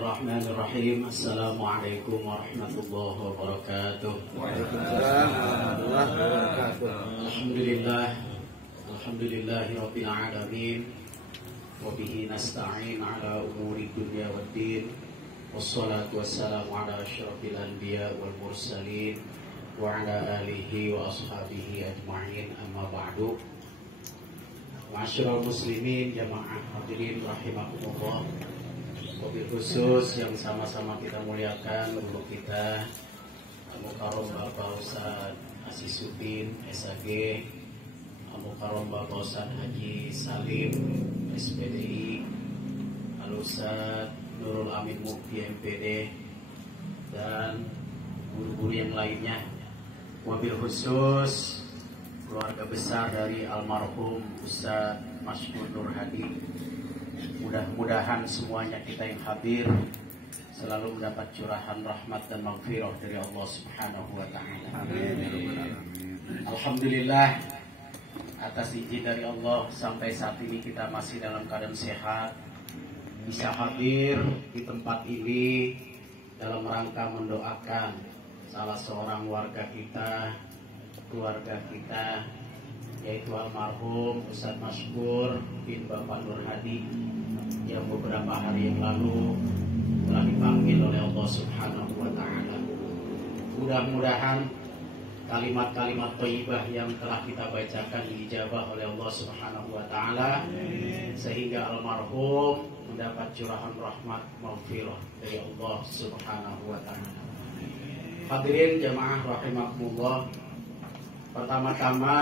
Bismillahirrahmanirrahim. Assalamualaikum warahmatullahi wabarakatuh. Waalaikumsalam warahmatullahi wabarakatuh. Alhamdulillahi rabbil alamin. Wa bihi nasta'in ala umuri dunya waddin. Wassalatu wassalamu ala asyrafil anbiya wal mursalin wa ala alihi wa ashabihi ajma'in, amma ba'du. Ma'asyiral muslimin, jamaah hadirin rahimakumullah. Wabil khusus yang sama-sama kita muliakan guru kita Al-Mukarram Bapak Ustaz Asisudin SAG, Al-Mukarram Bapak Ustaz Haji Salim SPDI, Al-Ustaz Nurul Amin Mukti MPD, dan guru-guru yang lainnya. Wabil khusus keluarga besar dari almarhum Ustaz Maskur Nur Hadi. Mudah-mudahan semuanya kita yang hadir selalu mendapat curahan rahmat dan maghfirah dari Allah Subhanahu wa taala. Alhamdulillah, atas izin dari Allah sampai saat ini kita masih dalam keadaan sehat, bisa hadir di tempat ini dalam rangka mendoakan salah seorang warga kita, keluarga kita, yaitu almarhum Ustaz Maskur bin Bapak Nur Hadi, yang beberapa hari yang lalu telah dipanggil oleh Allah Subhanahu wa taala. Mudah-mudahan kalimat-kalimat thayyibah yang telah kita bacakan diijabah oleh Allah Subhanahu wa taala, sehingga almarhum mendapat curahan rahmat maghfirah dari Allah Subhanahu wa taala. Hadirin jamaah rahimakumullah, pertama-tama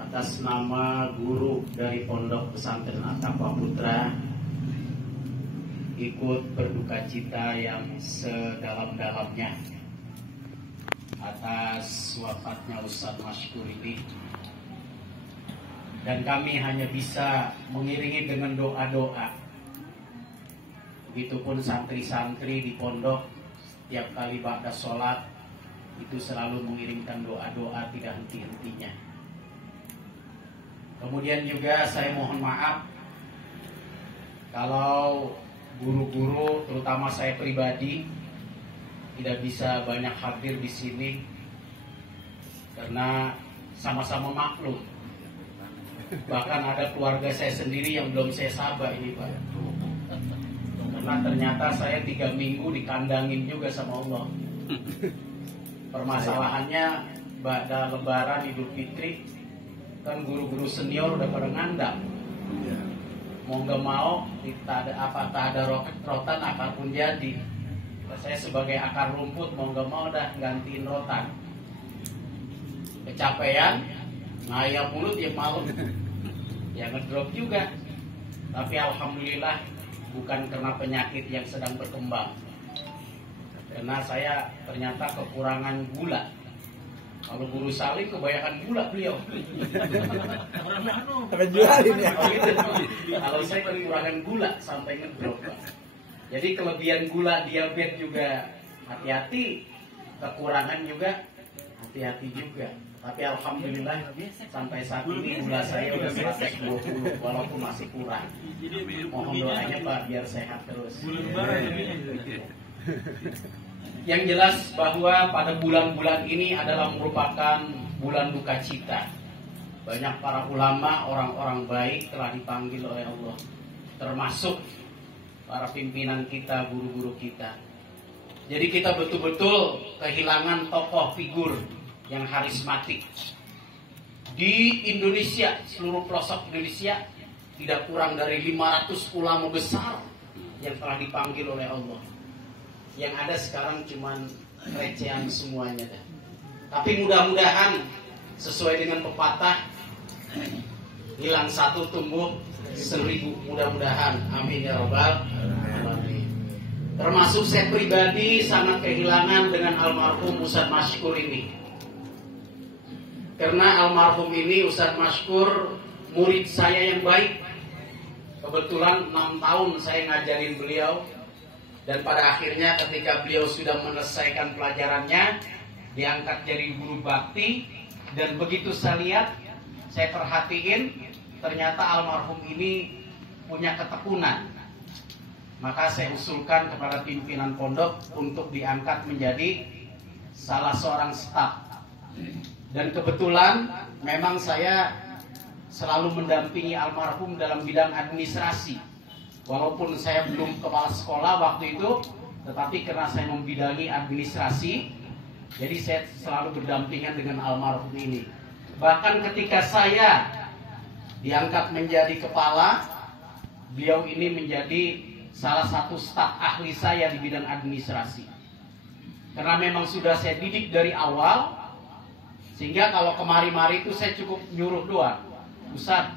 atas nama guru dari Pondok Pesantren At-Taqwa Putra, ikut berduka cita yang sedalam-dalamnya atas wafatnya Ustaz Maskur ini. Dan kami hanya bisa mengiringi dengan doa-doa. Begitupun santri-santri di pondok, setiap kali ba'da sholat itu selalu mengirimkan doa-doa tidak henti-hentinya. Kemudian juga saya mohon maaf kalau guru-guru, terutama saya pribadi, tidak bisa banyak hadir di sini karena sama-sama maklum. Bahkan ada keluarga saya sendiri yang belum saya saba ini, Pak. Karena ternyata saya 3 minggu dikandangin juga sama Allah. Permasalahannya pada Lebaran Idul Fitri kan guru-guru senior udah pada ngandang. Mau nggak mau, tak ada rotan akar pun jadi. Saya sebagai akar rumput mau nggak mau dah gantiin rotan. Kecapean, ngayam mulut ya malam, ya ngedrop juga. Tapi alhamdulillah bukan karena penyakit yang sedang berkembang. Karena saya ternyata kekurangan gula. Kalau guru Salim kebanyakan gula beliau. Kalau saya kekurangan gula sampai ngedrop. Jadi kelebihan gula diabetes juga hati-hati, kekurangan juga hati-hati juga. Tapi alhamdulillah sampai saat ini gula saya udah 120 walaupun masih kurang. Mohon doanya Pak biar sehat terus. Yang jelas bahwa pada bulan-bulan ini adalah merupakan bulan duka cita. Banyak para ulama, orang-orang baik telah dipanggil oleh Allah, termasuk para pimpinan kita, guru-guru kita. Jadi kita betul-betul kehilangan tokoh figur yang karismatik. Di Indonesia, seluruh pelosok Indonesia, tidak kurang dari 500 ulama besar yang telah dipanggil oleh Allah. Yang ada sekarang cuman recehan semuanya dah. Tapi mudah-mudahan sesuai dengan pepatah, hilang satu tumbuh 1000. Mudah-mudahan, amin ya rabbal alamin. Termasuk saya pribadi sangat kehilangan dengan almarhum Ustaz Maskur ini. Karena almarhum ini Ustaz Maskur murid saya yang baik. Kebetulan 6 tahun saya ngajarin beliau. Dan pada akhirnya ketika beliau sudah menyelesaikan pelajarannya, diangkat jadi guru bakti. Dan begitu saya lihat, saya perhatiin, ternyata almarhum ini punya ketekunan. Maka saya usulkan kepada pimpinan pondok untuk diangkat menjadi salah seorang staf. Dan kebetulan memang saya selalu mendampingi almarhum dalam bidang administrasi. Walaupun saya belum kepala sekolah waktu itu, tetapi karena saya membidangi administrasi, jadi saya selalu berdampingan dengan almarhum ini. Bahkan ketika saya diangkat menjadi kepala, beliau ini menjadi salah satu staf ahli saya di bidang administrasi. Karena memang sudah saya didik dari awal, sehingga kalau kemari-mari itu saya cukup nyuruh doang. Ustaz,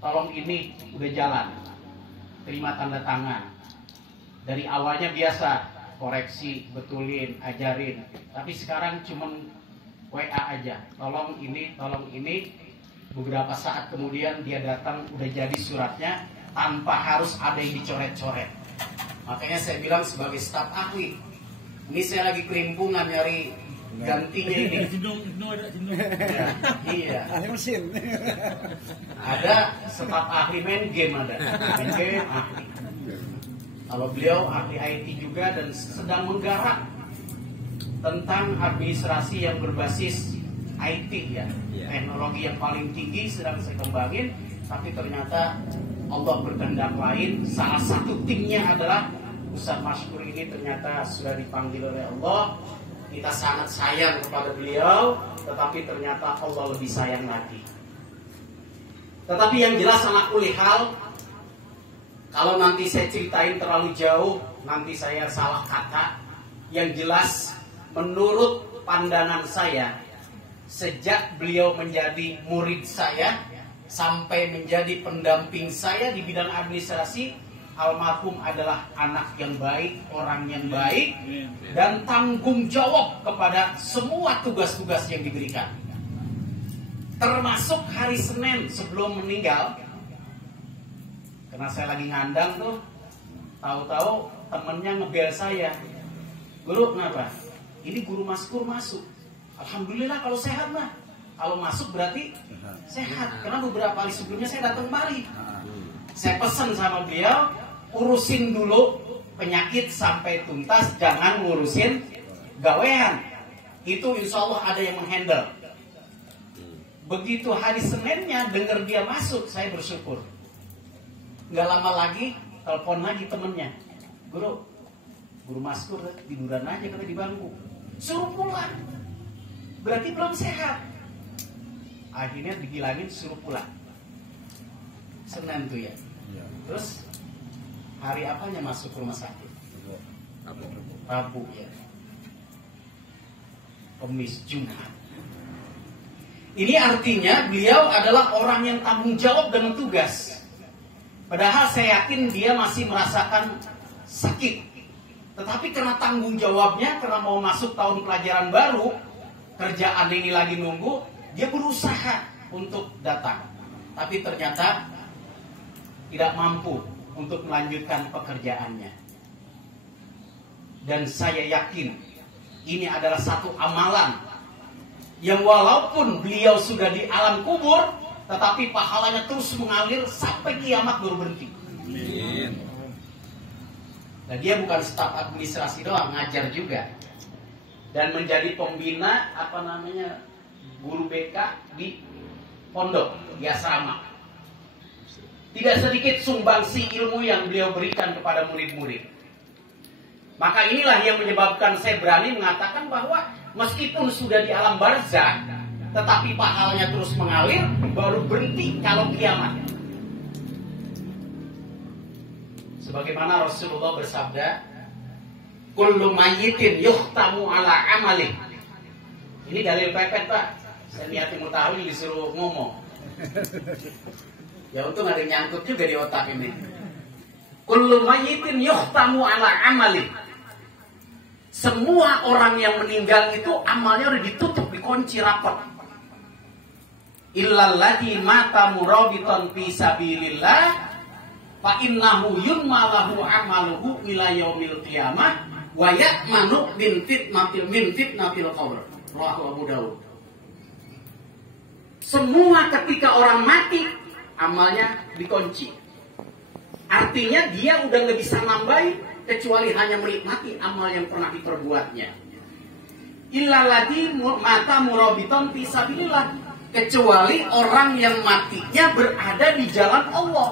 tolong ini udah jalan, terima tanda tangan. Dari awalnya biasa, koreksi, betulin, ajarin. Tapi sekarang cuman WA aja, tolong ini, tolong ini. Beberapa saat kemudian dia datang, udah jadi suratnya, tanpa harus ada yang dicoret-coret. Makanya saya bilang sebagai staf ahli, ini saya lagi kelimpungan nyari gantinya ini. Ya, iya. Ahli mesin. Ada staf ahli main game, ada main game ahli. Kalau beliau ahli IT juga dan sedang menggarap tentang administrasi yang berbasis IT ya. Teknologi yang paling tinggi sedang saya kembangin, tapi ternyata Allah berkehendak lain. Salah satu timnya adalah Ustaz Masykur ini ternyata sudah dipanggil oleh Allah. Kita sangat sayang kepada beliau, tetapi ternyata Allah lebih sayang lagi. Tetapi yang jelas anak kulihal, kalau nanti saya ceritain terlalu jauh, nanti saya salah kata. Yang jelas, menurut pandangan saya, sejak beliau menjadi murid saya, sampai menjadi pendamping saya di bidang administrasi, almarhum adalah anak yang baik, orang yang baik, dan tanggung jawab kepada semua tugas-tugas yang diberikan. Termasuk hari Senin sebelum meninggal, karena saya lagi ngandang tuh, tahu-tahu temennya ngebel saya, "Guru, kenapa? Ini guru Maskur masuk." Alhamdulillah kalau sehat mah. Kalau masuk berarti sehat. Karena beberapa kali sebelumnya saya datang kembali. Saya pesan sama beliau, urusin dulu penyakit sampai tuntas, jangan ngurusin gawean. Itu insya Allah ada yang menghandle. Begitu hari Seninnya dengar dia masuk, saya bersyukur. Nggak lama lagi telepon lagi temennya, "Guru Maskur tiduran aja kata di bangku." Suruh pulang. Berarti belum sehat. Akhirnya dibilangin suruh pulang. Senin tuh ya. Terus hari apanya masuk rumah sakit? Rabu ya. Kamis, Jumat. Ini artinya beliau adalah orang yang tanggung jawab dengan tugas. Padahal saya yakin dia masih merasakan sakit. Tetapi karena tanggung jawabnya, karena mau masuk tahun pelajaran baru, kerjaan ini lagi nunggu, dia berusaha untuk datang. Tapi ternyata tidak mampu untuk melanjutkan pekerjaannya. Dan saya yakin ini adalah satu amalan yang walaupun beliau sudah di alam kubur, tetapi pahalanya terus mengalir sampai kiamat baru berhenti. Nah, dia bukan staf administrasi doang, ngajar juga. Dan menjadi pembina guru BK di pondok, di asrama. Tidak sedikit sumbangsi ilmu yang beliau berikan kepada murid-murid. Maka inilah yang menyebabkan saya berani mengatakan bahwa meskipun sudah di alam barzakh, tetapi pahalanya terus mengalir, baru berhenti kalau kiamat. Sebagaimana Rasulullah bersabda, "Kullu mayyitin yuhtamu ala amalih." Ini dalil pepet, Pak. Saya niatin mutahawil disuruh ngomong. Ya untung ada yang nyangkut juga di otak ini. Kullu mayyitin yuhtamu ala amalih. Semua orang yang meninggal itu amalnya udah ditutup, dikunci rapat. Illal ladzi mata murabitan fi sabilillah fa innahu yunmalahu amaluhu ila yaumil qiyamah wa ya'manu min fitnatil qabr. Rawahu Abu Daud. Semua ketika orang mati amalnya dikunci. Artinya dia udah nggak bisa nambahin kecuali hanya menikmati amal yang pernah diperbuatnya. Illalladzi mata murabiton fi sabilillah, kecuali orang yang matinya berada di jalan Allah.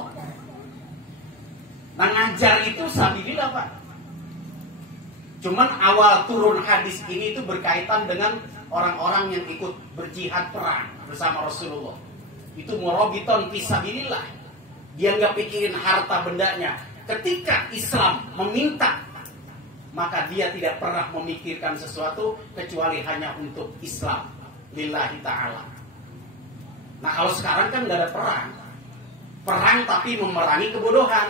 Nah, ngajar itu sabilillah, Pak. Cuman awal turun hadis ini itu berkaitan dengan orang-orang yang ikut berjihad perang bersama Rasulullah. Itu murabiton fi sabilillah. Dia nggak pikirin harta bendanya. Ketika Islam meminta, maka dia tidak pernah memikirkan sesuatu kecuali hanya untuk Islam, lillahi ta'ala. Nah, kalau sekarang kan nggak ada perang. Perang tapi memerangi kebodohan.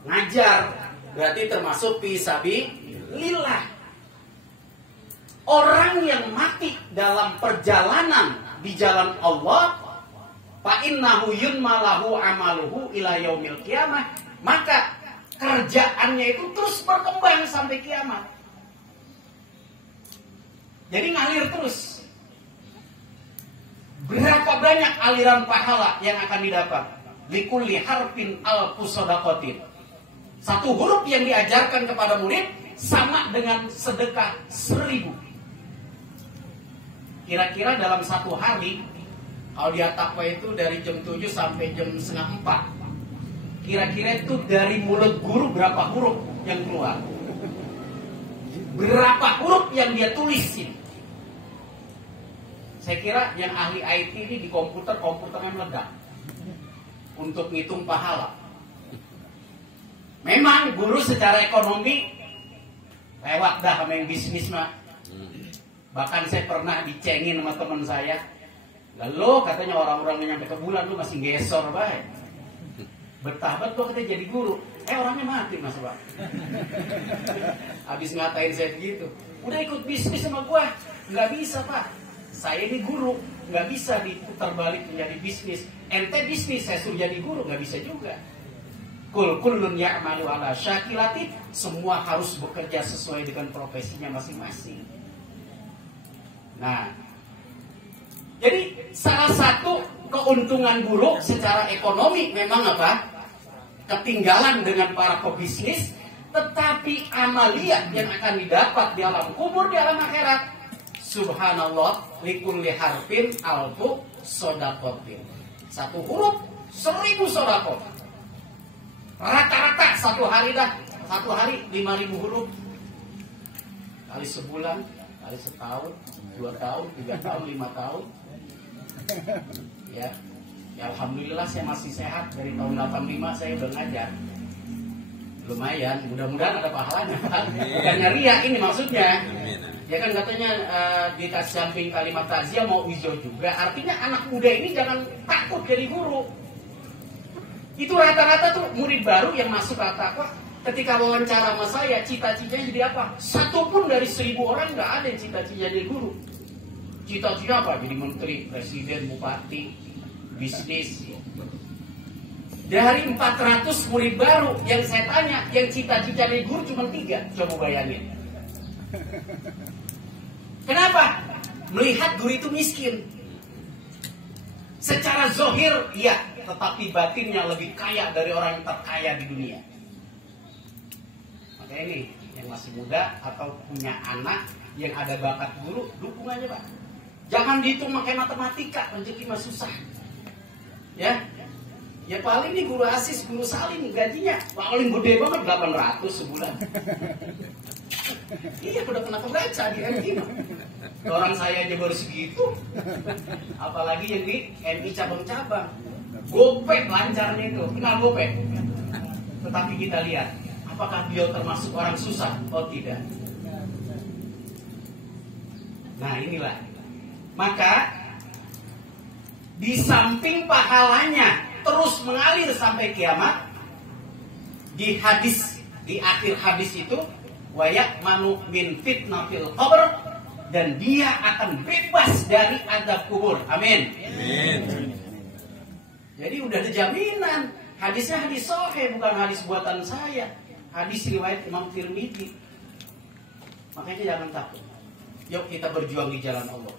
Ngajar berarti termasuk fisabilillah. Orang yang mati dalam perjalanan di jalan Allah, fa innahu yunmalahu amaluhu ila yaumil qiyamah, maka kerjaannya itu terus berkembang sampai kiamat. Jadi ngalir terus. Berapa banyak aliran pahala yang akan didapat? Likulli harfin alfu shadaqatin. Satu huruf yang diajarkan kepada murid sama dengan sedekah 1000. Kira-kira dalam satu hari, kalau di Ataqwa itu dari jam 7 sampai jam setengah 4, kira-kira itu dari mulut guru berapa huruf yang keluar? Berapa huruf yang dia tulisin? Saya kira yang ahli IT ini di komputernya meledak untuk ngitung pahala. Memang guru secara ekonomi lewat dah sama yang bisnis mah. Bahkan saya pernah dicengin sama teman saya. Lalu katanya orang-orang yang nyampe ke bulan lu masih gesor baik. Betah banget lo kita jadi guru. Orangnya mati mas Pak. Habis ngatain saya begitu. Udah ikut bisnis sama gua. Nggak bisa Pak. Saya ini guru. Nggak bisa diputar balik menjadi bisnis. Ente bisnis saya suruh jadi guru. Nggak bisa juga. Kullun ya'malu ala syakilati. Semua harus bekerja sesuai dengan profesinya masing-masing. Nah, jadi salah satu keuntungan guru secara ekonomi memang apa? Ketinggalan dengan para pebisnis, tetapi amalia yang akan didapat di alam kubur, di alam akhirat, subhanallah, likulli harfin alfu shadaqatin. Satu huruf 1000 shadaqah. Rata-rata satu hari 5.000 huruf. Kali sebulan, kali setahun, 2 tahun, 3 tahun, 5 tahun. Ya, alhamdulillah saya masih sehat. Dari tahun 85 saya udah ngajar. Lumayan, mudah-mudahan ada pahalanya. Bukannya ria ini maksudnya. Ya kan katanya dikasih samping kalimat takziah mau wizo juga. Artinya anak muda ini jangan takut jadi guru. Itu rata-rata tuh murid baru yang masuk ke Ataqwa. Ketika wawancara sama saya, cita-citanya jadi apa? Satu pun dari 1000 orang nggak ada yang cita-cita jadi guru. Cita-cita apa? Jadi menteri, presiden, bupati, bisnis. Dari 400 murid baru yang saya tanya, yang cita-cita jadi guru cuma 3. Coba bayangin. Kenapa? Melihat guru itu miskin. Secara zohir, iya, tetapi batinnya lebih kaya dari orang yang terkaya di dunia. Makanya ini, yang masih muda atau punya anak yang ada bakat guru, dukung aja Pak. Jangan dihitung pakai matematika, rezeki mah susah. Ya paling nih guru asis, guru salim, gajinya paling gede banget 800 sebulan. Iya, udah pernah kebaca di MI. Orang saya aja baru segitu. Apalagi yang di MI cabang-cabang. Gopek lancarnya itu. Kenal Gopek? Tetapi kita lihat, apakah beliau termasuk orang susah? Oh tidak. Nah inilah. Maka di samping pahalanya terus mengalir sampai kiamat, di akhir hadis itu, wayak manu min fitnatil qabr, dan dia akan bebas dari azab kubur. Amin. Amin. Jadi udah ada jaminan. Hadisnya hadis sahih, bukan hadis buatan saya. Hadis riwayat Imam Tirmidzi. Makanya jangan takut. Yuk kita berjuang di jalan Allah.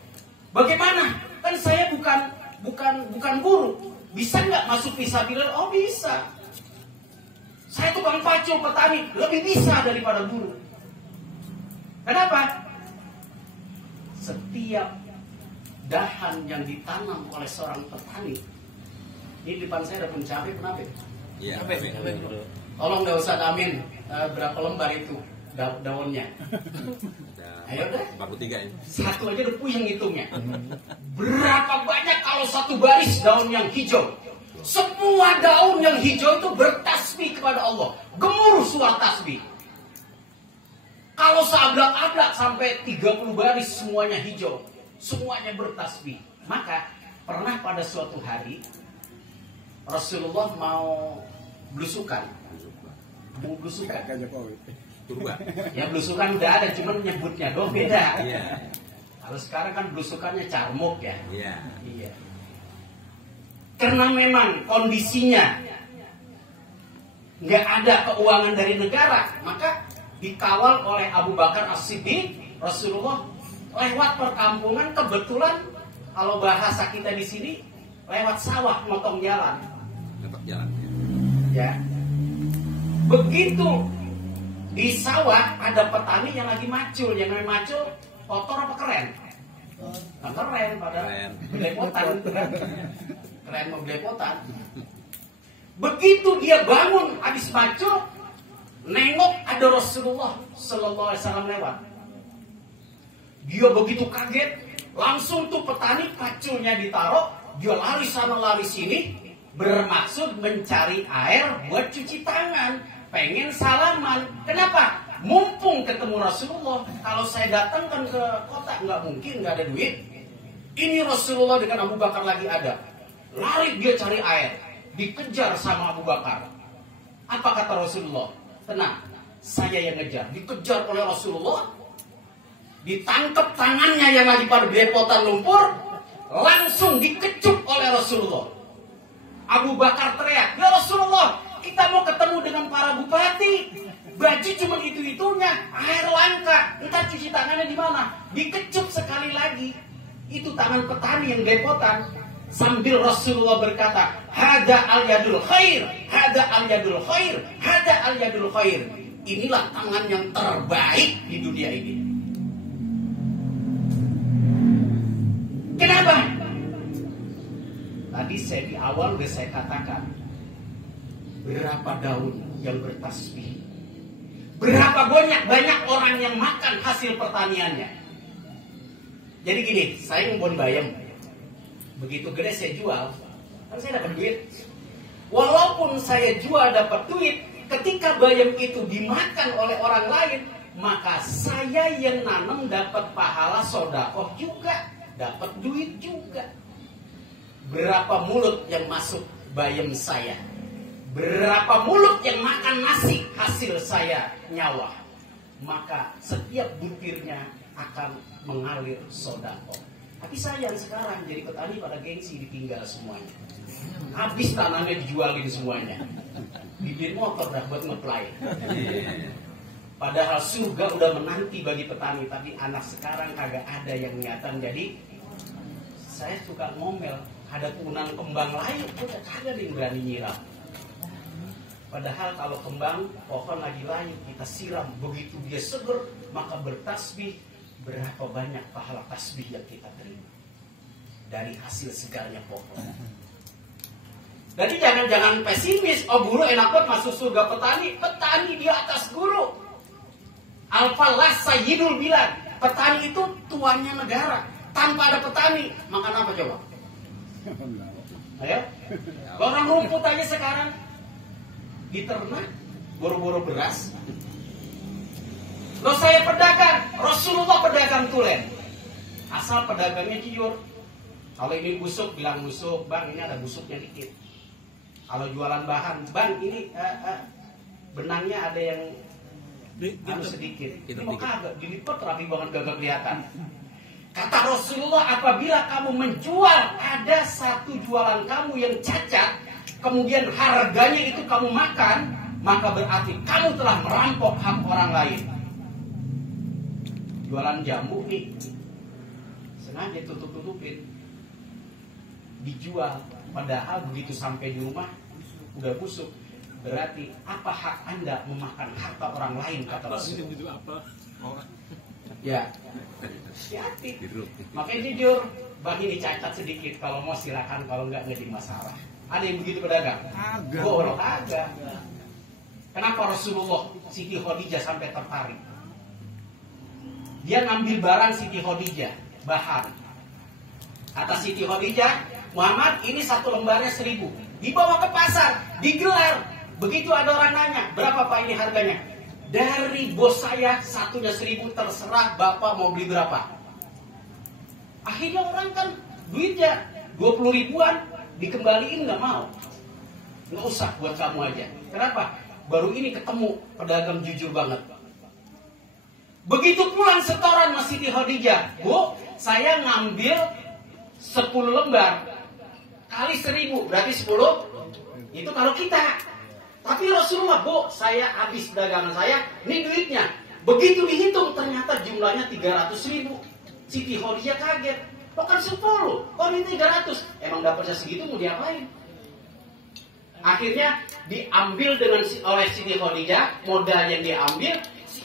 Bagaimana? Kan saya bukan guru. Bisa nggak masuk fisabilillah? Oh bisa. Saya tukang pacul, petani, lebih bisa daripada guru. Kenapa? Setiap dahan yang ditanam oleh seorang petani, ini depan saya ada pencabai, kenapa? Iya. Tolong gak usah damin berapa lembar itu daunnya. Ayo deh. 43 ini. Satu aja udah puyeng hitungnya. Berapa banyak kalau satu baris daun yang hijau? Semua daun yang hijau itu bertasbih kepada Allah. Gemuruh suara tasbih. Kalau seablak-ablak sampai 30 baris semuanya hijau. Semuanya bertasbih. Maka pernah pada suatu hari Rasulullah mau belusukan. Mau belusukan. Ya belusukan udah ada, cuman nyebutnya doang beda. Iya. Kalau sekarang kan belusukannya carmuk ya. Iya. Iya. Karena memang kondisinya nggak ada keuangan dari negara, maka dikawal oleh Abu Bakar As-Siddiq. Rasulullah lewat perkampungan, kebetulan kalau bahasa kita di sini lewat sawah, motong jalan. Dapat jalan. Ya. Begitu di sawah ada petani yang lagi macul, yang namanya macul kotor apa keren? Nah, keren pada belepotan. Keren mau belepotan. Begitu dia bangun habis macul, nengok ada Rasulullah Sallallahu Alaihi Wasallam lewat. Dia begitu kaget, langsung tuh petani maculnya ditaruh, dia lari sana lari sini, bermaksud mencari air buat cuci tangan, pengen salaman. Kenapa? Mumpung ketemu Rasulullah. Kalau saya datangkan ke kota nggak mungkin, nggak ada duit. Ini Rasulullah dengan Abu Bakar lagi ada. Lari dia cari air, dikejar sama Abu Bakar. Apa kata Rasulullah? Tenang, saya yang ngejar. Dikejar oleh Rasulullah, ditangkap tangannya yang lagi pada belepotan lumpur, langsung dikecup oleh Rasulullah. Abu Bakar teriak, ya Rasulullah, kita mau ketemu dengan para bupati. Baju cuma itu-itunya, air langka. Entah cuci tangannya di mana. Dikecup sekali lagi. Itu tangan petani yang belepotan. Sambil Rasulullah berkata, hada al-yadul khair, hada al-yadul khair, hada al-yadul khair. Inilah tangan yang terbaik di dunia ini. Kenapa? Tadi saya di awal udah saya katakan, berapa daun yang bertasbih, berapa banyak orang yang makan hasil pertaniannya. Jadi gini, saya ngebon bayam, begitu gede saya jual, kan saya dapat duit. Walaupun saya jual dapat duit, ketika bayam itu dimakan oleh orang lain, maka saya yang nanam dapat pahala sedekah juga, dapat duit juga. Berapa mulut yang masuk bayam saya, berapa mulut yang makan nasi hasil saya nyawa, maka setiap butirnya akan mengalir sedekah. Tapi sayang sekarang jadi petani pada gengsi, ditinggal semuanya. Habis tanahnya dijualin semuanya. Bibir motor dah buat ngeplay. Padahal surga udah menanti bagi petani, tapi anak sekarang kagak ada yang niatan. Jadi saya suka ngomel, ada turunan kembang layu, udah kagak ada yang berani nyiram. Padahal kalau kembang pohon lagi layu, kita siram, begitu dia seger, maka bertasbih. Berapa banyak pahala tasbih yang kita terima dari hasil segarnya pohon. Jadi jangan pesimis. Oh, guru enak banget masuk surga petani. Petani di atas guru. Al-Falah Sayyidul bilang, petani itu tuannya negara. Tanpa ada petani, makan apa coba? Ayo, orang rumput aja sekarang diternak, boro-boro beras. Loh, saya pedagang, Rasulullah pedagang tulen. Asal pedagangnya ciur. Kalau ini busuk, bilang busuk, bang ini ada busuknya dikit. Kalau jualan bahan, bang ini benangnya ada yang sedikit. Ini mau kagak, dilipat rapi banget, gagak kelihatan. Kata Rasulullah, apabila kamu menjual ada satu jualan kamu yang cacat, kemudian harganya itu kamu makan, maka berarti kamu telah merampok hak orang lain. Jualan jamu nih, sengaja tutup-tutupin, dijual, padahal begitu sampai di rumah udah busuk. Berarti apa hak Anda memakan harta orang lain, kata Rasul? Ya, hati-hati. Makanya jujur, bagi ini cacat sedikit. Kalau mau silakan, kalau enggak jadi masalah. Ada yang begitu pedagang? Boleh agak. Kenapa Rasulullah Siti Khadijah sampai tertarik? Dia ngambil barang Siti Khadijah, bahan. Kata Siti Khadijah, Muhammad, ini satu lembarnya 1.000. Dibawa ke pasar, digelar. Begitu ada orang nanya, berapa Pak ini harganya? Dari bos saya, satunya 1.000, terserah Bapak mau beli berapa. Akhirnya orang kan duitnya 20 ribuan, dikembaliin nggak mau. Nggak usah, buat kamu aja. Kenapa? Baru ini ketemu pedagang jujur banget. Begitu pulang setoran sama Siti Khadijah, Bu, saya ngambil 10 lembar kali 1.000, berarti 10. Itu kalau kita. Tapi Rasulullah, Bu, saya habis dagangan saya, ini duitnya. Begitu dihitung, ternyata jumlahnya 300.000. Siti Khadijah kaget. Kok kan 10? Kok ini 300? Emang dapatnya segitu, mau diapain? Akhirnya diambil oleh Siti Khadijah, modal yang diambil,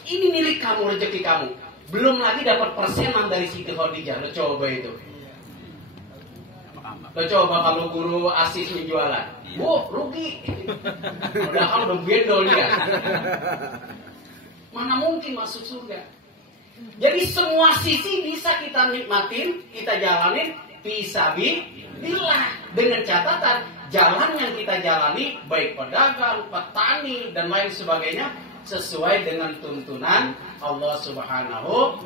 ini milik kamu, rezeki kamu. Belum lagi dapat persenan dari Siti Khadijah. Lo coba itu. Lo coba kalau guru asis jualan. Bu, rugi. Udah gendol dia. Mana mungkin masuk surga? Jadi semua sisi bisa kita nikmatin, kita jalanin fisabilillah, dengan catatan jalan yang kita jalani baik pedagang, petani dan lain sebagainya sesuai dengan tuntunan Allah Subhanahu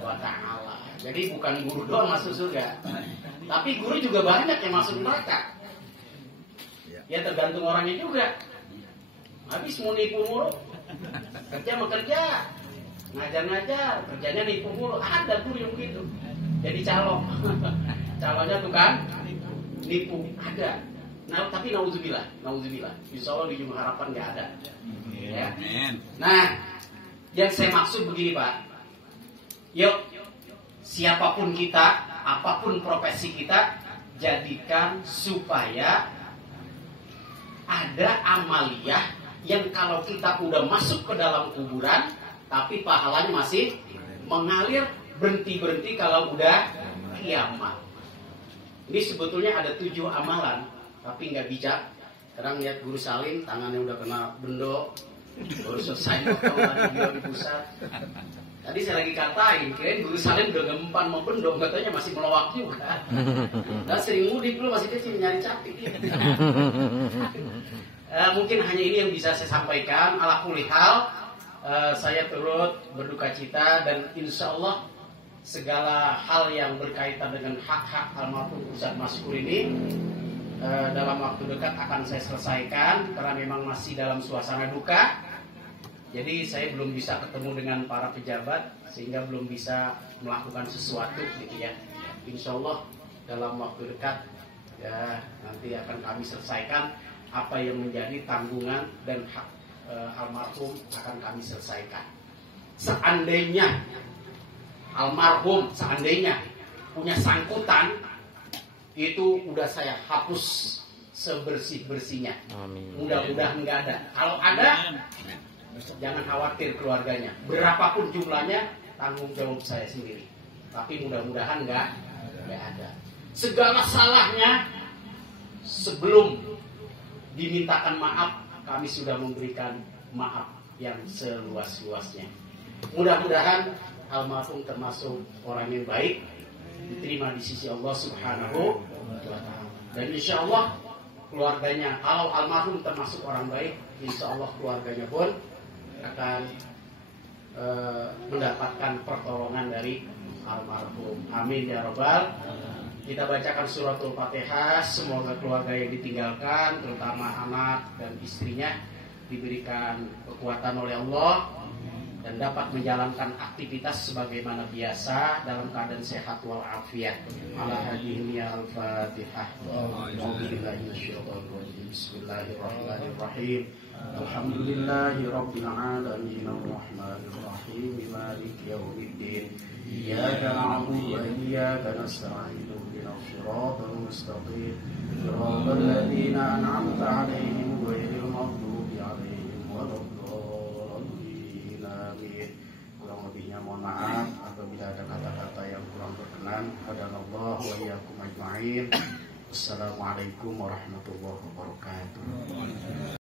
wa taala. Jadi bukan guru doang masuk surga, tapi guru juga banyak yang masuk neraka. Ya tergantung orangnya juga. Habis mau nipu mulu, kerja mau kerja, ngajar-ngajar, kerjanya nipu mulu. Ada guru yang begitu. Jadi calonnya tuh kan nipu, ada. Nah, tapi nauzubillah. Insya Allah di Jumlah Harapan nggak ada. Ya. Nah, yang saya maksud begini Pak. Yuk, siapapun kita, apapun profesi kita, jadikan supaya ada amaliyah yang kalau kita udah masuk ke dalam kuburan, tapi pahalanya masih mengalir, berhenti kalau udah kiamat. Ini sebetulnya ada 7 amalan, tapi nggak bijak. Sekarang lihat Guru Salim, tangannya udah kena bendo, baru selesai di pusat. Tadi saya lagi katain, kirain Guru Salim udah ngempan mau bendo, katanya masih melawak juga. Dan sering mudik dulu masih kecil nyari capit. Mungkin hanya ini yang bisa saya sampaikan. Ala kulli hal, saya turut berduka cita dan insya Allah segala hal yang berkaitan dengan hak-hak almarhum Ustaz Maskur ini dalam waktu dekat akan saya selesaikan karena memang masih dalam suasana duka. Jadi saya belum bisa ketemu dengan para pejabat sehingga belum bisa melakukan sesuatu gitu ya. Insya Allah dalam waktu dekat ya nanti akan kami selesaikan apa yang menjadi tanggungan dan hak almarhum akan kami selesaikan. Seandainya almarhum punya sangkutan, itu udah saya hapus sebersih-bersihnya. Mudah-mudahan nggak ada. Kalau ada, jangan khawatir keluarganya. Berapapun jumlahnya, tanggung jawab saya sendiri. Tapi mudah-mudahan nggak ada. Segala salahnya sebelum dimintakan maaf, kami sudah memberikan maaf yang seluas-luasnya. Mudah-mudahan almarhum termasuk orang yang baik, diterima di sisi Allah Subhanahu wa ta'ala. Dan insya Allah keluarganya, kalau almarhum termasuk orang baik, insya Allah keluarganya pun akan mendapatkan pertolongan dari almarhum. Amin ya rabbal. Kita bacakan suratul Fatihah. Semoga keluarga yang ditinggalkan, terutama anak dan istrinya, diberikan kekuatan oleh Allah dan dapat menjalankan aktivitas sebagaimana biasa dalam keadaan sehat walafiat. Ala hadihi al-Fatihah. Bismillahirrahmanirrahim. Alhamdulillahirabbil alamin arrahmanir rahim maliki yaumiddin. Iyyaka na'budu wa iyyaka nasta'in. Ihdinas siratal mustaqim. Shiratal ladzina an'amta 'alaihim ghairil maghdubi mohon maaf apabila ada kata-kata yang kurang berkenan. Hadanallahu wa iyyakum ajma'in. Assalamualaikum warahmatullahi wabarakatuh.